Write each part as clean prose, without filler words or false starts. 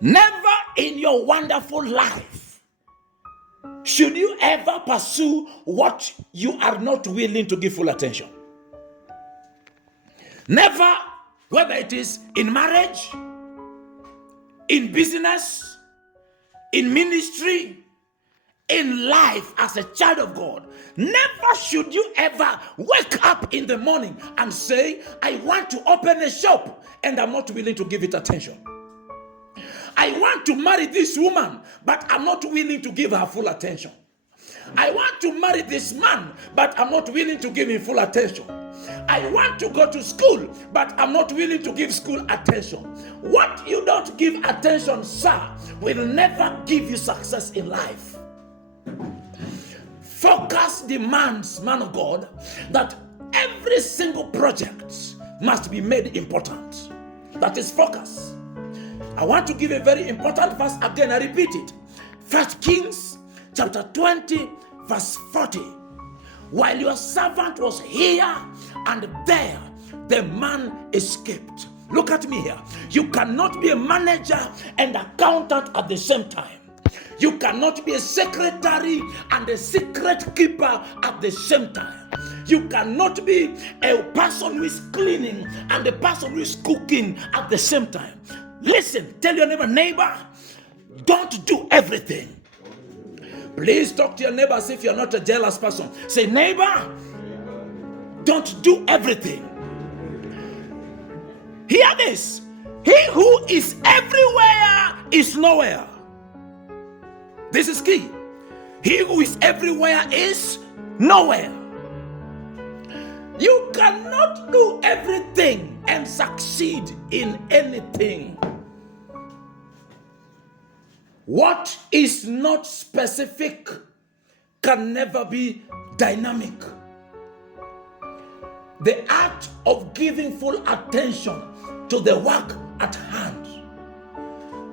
Never in your wonderful life should you ever pursue what you are not willing to give full attention. Never, whether it is in marriage, in business, in ministry, in life as a child of God, never should you ever wake up in the morning and say, I want to open a shop and I'm not willing to give it attention. I want to marry this woman, but I'm not willing to give her full attention. I want to marry this man, but I'm not willing to give him full attention. I want to go to school, but I'm not willing to give school attention. What you don't give attention, sir, will never give you success in life. Focus demands, man of God, that every single project must be made important. That is focus. I want to give a very important verse again. I repeat it. 1 Kings chapter 20, verse 40. While your servant was here and there, the man escaped. Look at me here. You cannot be a manager and accountant at the same time. You cannot be a secretary and a secret keeper at the same time. You cannot be a person who is cleaning and a person who is cooking at the same time. Listen, tell your neighbor, don't do everything. Please talk to your neighbor as if you're not a jealous person. Say, neighbor, don't do everything. Hear this. He who is everywhere is nowhere. This is key. He who is everywhere is nowhere. You cannot do everything and succeed in anything. What is not specific can never be dynamic. The act of giving full attention to the work at hand.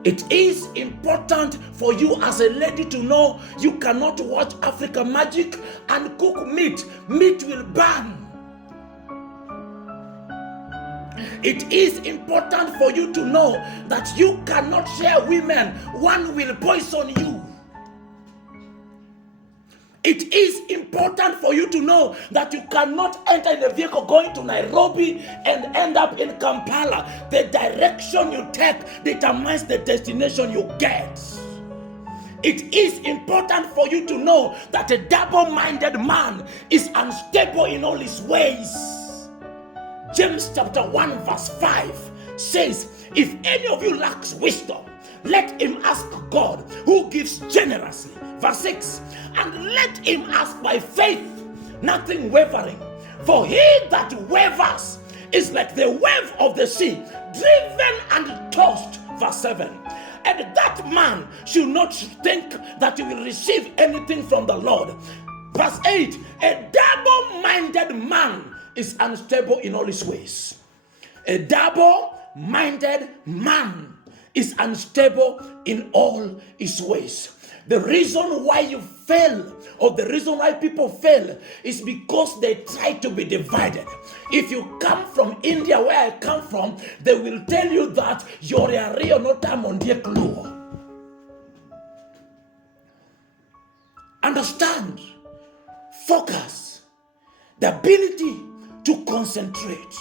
It is important for you as a lady to know you cannot watch Africa Magic and cook meat. Meat will burn. It is important for you to know that you cannot share women. One will poison you. It is important for you to know that you cannot enter in a vehicle going to Nairobi and end up in Kampala. The direction you take determines the destination you get. It is important for you to know that a double-minded man is unstable in all his ways. James chapter 1 verse 5 says, if any of you lacks wisdom, let him ask God, who gives generously. Verse 6, and let him ask by faith, nothing wavering. For he that wavers is like the wave of the sea, driven and tossed. Verse 7, and that man should not think that he will receive anything from the Lord. Verse 8, a double-minded man is unstable in all his ways. A double-minded man is unstable in all his ways. The reason why you fail, or the reason why people fail, is because they try to be divided. If you come from India, where I come from, they will tell you that you're a real notamondieklo. Understand, focus, the ability to concentrate.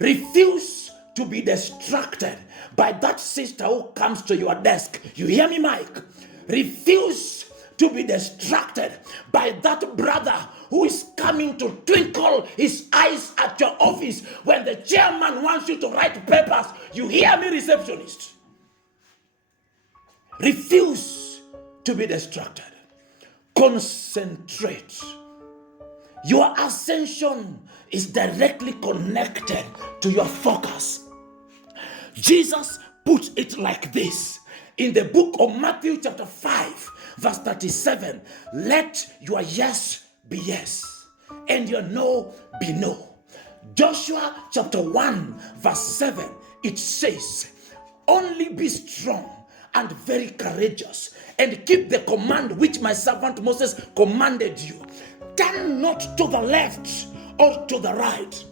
Refuse to be distracted by that sister who comes to your desk. You hear me, Mike? Refuse to be distracted by that brother who is coming to twinkle his eyes at your office when the chairman wants you to write papers. You hear me, receptionist? Refuse to be distracted. Concentrate. Your ascension is directly connected to your focus. Jesus puts it like this in the book of Matthew chapter 5 verse 37. Let your yes be yes and your no be no. Joshua chapter 1 verse 7, it says, only be strong and very courageous and keep the command which my servant Moses commanded you. Turn not to the left or to the right.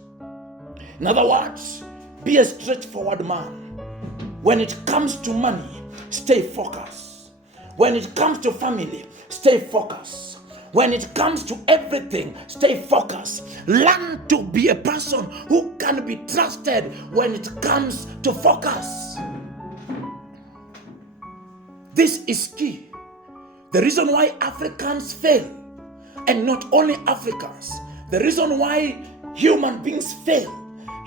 In other words, be a straightforward man. When it comes to money, stay focused. When it comes to family, stay focused. When it comes to everything, stay focused. Learn to be a person who can be trusted when it comes to focus. This is key. The reason why Africans fail, and not only Africans, the reason why human beings fail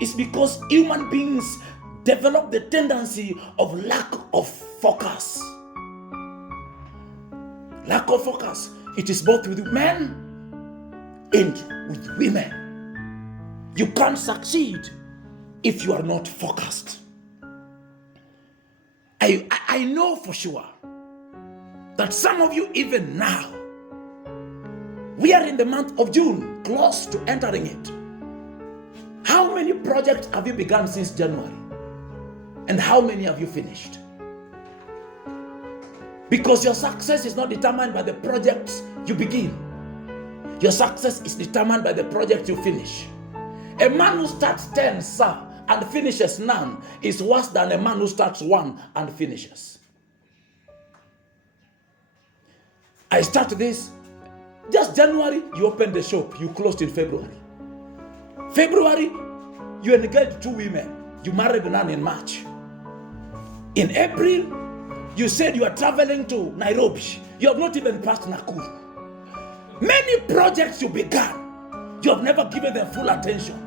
is because human beings develop the tendency of lack of focus. Lack of focus. It is both with men and with women. You can't succeed if you are not focused. I know for sure that some of you, even now, we are in the month of June, close to entering it. How many projects have you begun since January? And how many have you finished? Because your success is not determined by the projects you begin. Your success is determined by the project you finish. A man who starts 10, sir, and finishes none is worse than a man who starts 1 and finishes. I started this just January, you opened the shop, you closed in February. February, you engaged 2 women, you married none in March. In April, you said you are traveling to Nairobi. You have not even passed Nakuru. Many projects you began, you have never given them full attention.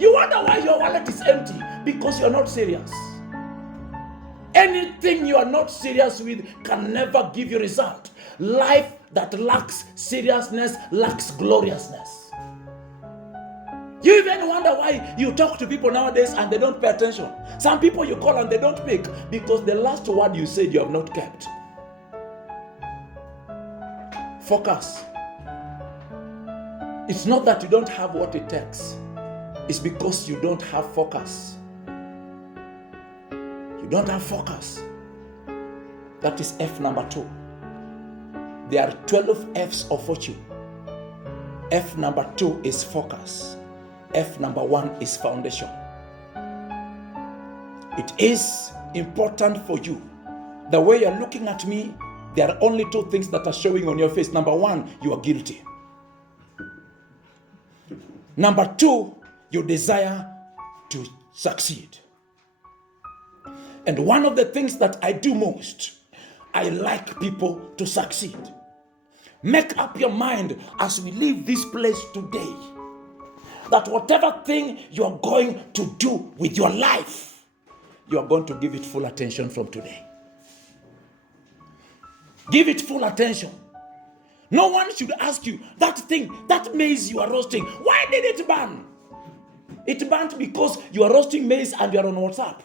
You wonder why your wallet is empty, because you are not serious. Anything you are not serious with can never give you result. Life that lacks seriousness lacks gloriousness. You even wonder why you talk to people nowadays and they don't pay attention. Some people you call and they don't pick because the last word you said you have not kept. Focus. It's not that you don't have what it takes. It's because you don't have focus. You don't have focus. That is F number 2. There are 12 F's of fortune. F number 2 is focus. F number 1 is foundation. It is important for you. The way you're looking at me, there are only 2 things that are showing on your face. Number 1, you are guilty. Number 2, you desire to succeed. And one of the things that I do most, I like people to succeed. Make up your mind as we leave this place today that whatever thing you are going to do with your life, you are going to give it full attention from today. Give it full attention. No one should ask you, that thing, that maize you are roasting, why did it burn? It burned because you are roasting maize and you are on WhatsApp.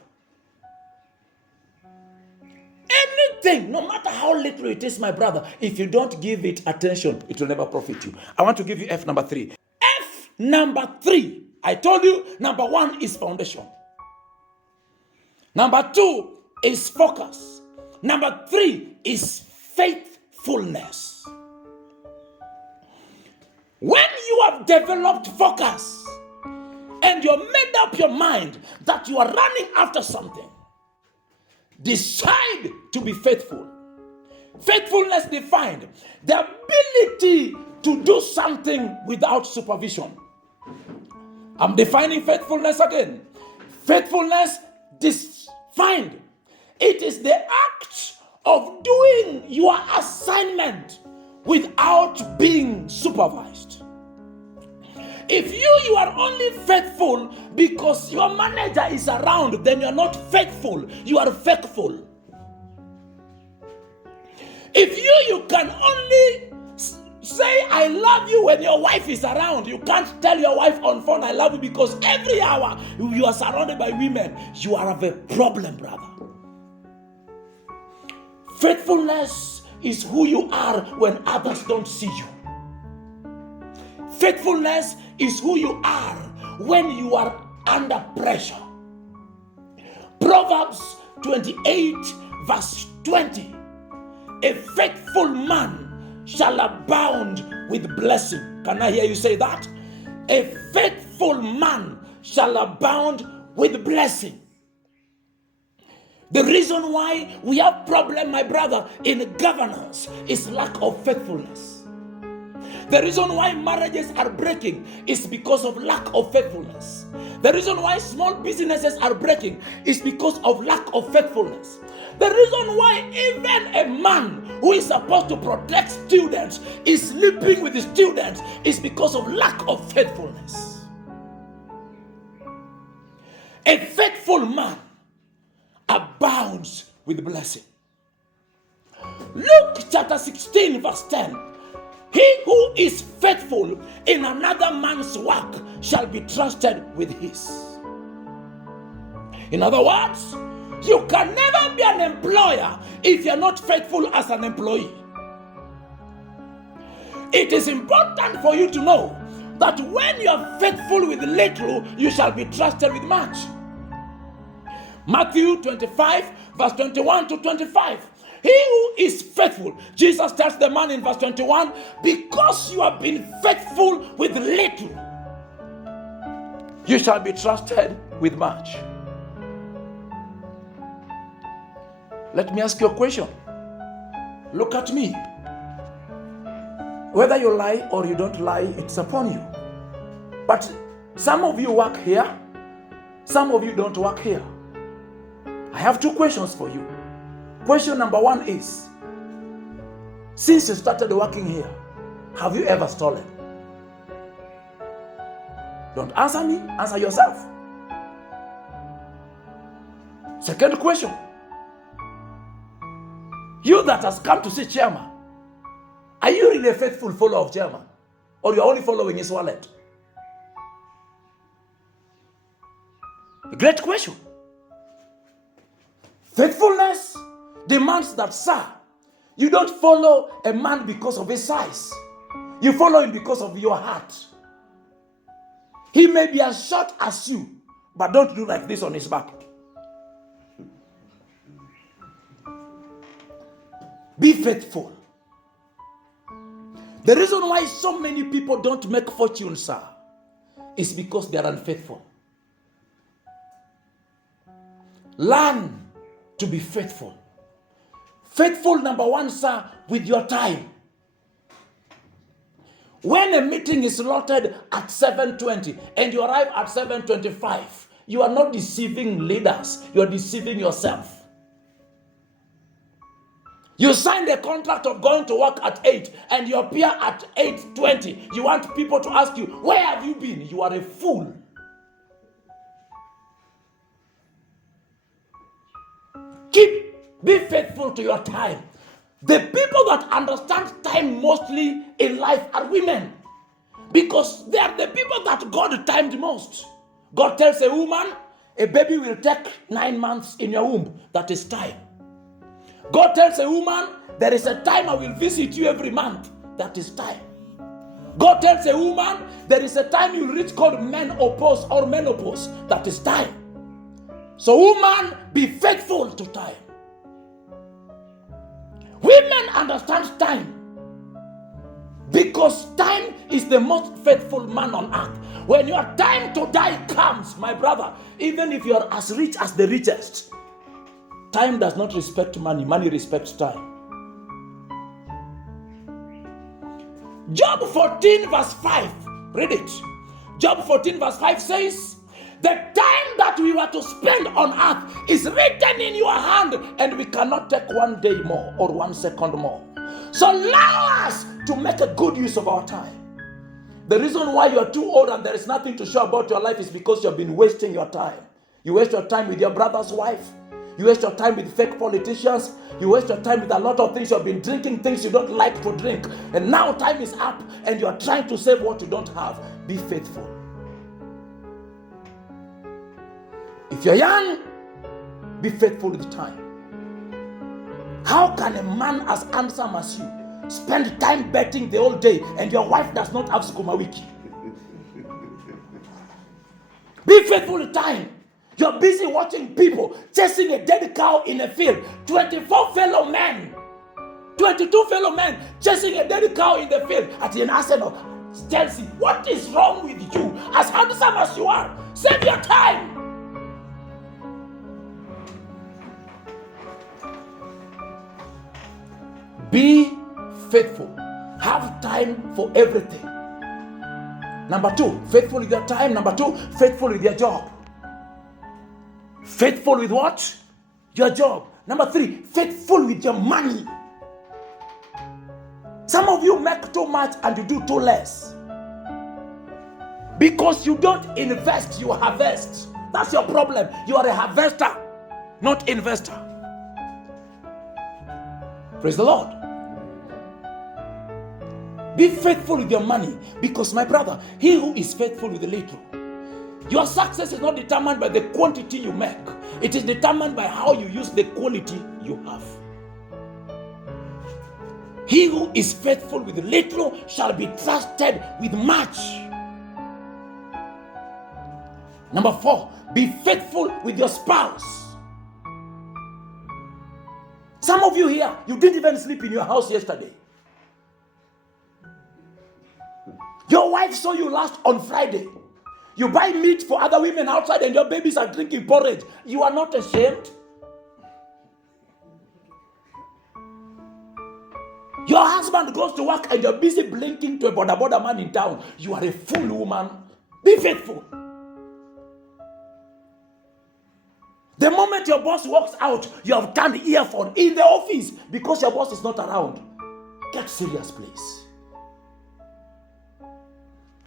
Anything, no matter how little it is, my brother, if you don't give it attention, it will never profit you. I want to give you F number 3. F number 3. I told you, number 1 is foundation. Number 2 is focus. Number 3 is faithfulness. When you have developed focus and you have made up your mind that you are running after something, decide to be faithful. Faithfulness defined the ability to do something without supervision. I'm defining faithfulness again. Faithfulness defined. It is the act of doing your assignment without being supervised. If you are only faithful because your manager is around, then you are not faithful, you are fakeful. If you can only say I love you when your wife is around, you can't tell your wife on phone I love you, because every hour you are surrounded by women, you are of a problem, brother. Faithfulness is who you are when others don't see you. Faithfulness is who you are when you are under pressure. Proverbs 28 verse 20. A faithful man shall abound with blessing. Can I hear you say that? A faithful man shall abound with blessing. The reason why we have problem, my brother, in governance is lack of faithfulness. The reason why marriages are breaking is because of lack of faithfulness. The reason why small businesses are breaking is because of lack of faithfulness. The reason why even a man who is supposed to protect students is sleeping with the students is because of lack of faithfulness. A faithful man abounds with blessing. Luke chapter 16 verse 10. He who is faithful in another man's work shall be trusted with his. In other words, you can never be an employer if you're not faithful as an employee. It is important for you to know that when you are faithful with little, you shall be trusted with much. Matthew 25 verse 21 to 25. He who is faithful, Jesus tells the man in verse 21, because you have been faithful with little, you shall be trusted with much. Let me ask you a question. Look at me. Whether you lie or you don't lie, it's upon you. But some of you work here, some of you don't work here. I have two questions for you. Question number one is, since you started working here, have you ever stolen? Don't answer me, answer yourself. Second question, you that has come to see chairman, are you really a faithful follower of chairman? Or you're only following his wallet? A great question. Faithfulness demands that, sir, you don't follow a man because of his size. You follow him because of your heart. He may be as short as you, but don't do like this on his back. Be faithful. The reason why so many people don't make fortune, sir, is because they are unfaithful. Learn to be faithful. Faithful, number one, sir, with your time. When a meeting is slotted at 7:20 and you arrive at 7:25, you are not deceiving leaders, you are deceiving yourself. You signed a contract of going to work at 8 and you appear at 8:20. You want people to ask you, where have you been? You are a fool. Be faithful to your time. The people that understand time mostly in life are women, because they are the people that God timed most. God tells a woman, a baby will take 9 months in your womb. That is time. God tells a woman, there is a time I will visit you every month. That is time. God tells a woman, there is a time you reach called menopause or menopause. That is time. So woman, be faithful to time. Women understand time because time is the most faithful man on earth. When your time to die comes, my brother, even if you are as rich as the richest, time does not respect money. Money respects time. Job 14 verse 5. Read it. Job 14 verse 5 says, the time that we were to spend on earth is written in your hand, and we cannot take 1 day more or 1 second more. So allow us to make a good use of our time. The reason why you are too old and there is nothing to show about your life is because you have been wasting your time. You waste your time with your brother's wife. You waste your time with fake politicians. You waste your time with a lot of things. You have been drinking things you don't like to drink. And now time is up and you are trying to save what you don't have. Be faithful. If you're young, be faithful with time. How can a man as handsome as you spend time betting the whole day and your wife does not have sukuma wiki? Be faithful with time. You're busy watching people chasing a dead cow in a field. 24 fellow men, 22 fellow men chasing a dead cow in the field at an Arsenal, Chelsea. What is wrong with you? As handsome as you are, save your time. Be faithful. Have time for everything. Number 2, faithful with your time. Number 2, faithful with your job. Faithful with what? Your job. Number 3, faithful with your money. Some of you make too much and you do too less. Because you don't invest, you harvest. That's your problem. You are a harvester, not investor. Praise the Lord. Be faithful with your money, because my brother, he who is faithful with the little, your success is not determined by the quantity you make. It is determined by how you use the quality you have. He who is faithful with little shall be trusted with much. Number 4, be faithful with your spouse. Some of you here, you didn't even sleep in your house yesterday. Your wife saw you last on Friday. You buy meat for other women outside and your babies are drinking porridge. You are not ashamed. Your husband goes to work and you're busy blinking to a border man in town. You are a fool, woman. Be faithful. The moment your boss walks out, you have turned the earphone in the office because your boss is not around. Get serious, please.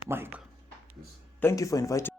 Mike, thank you for inviting me.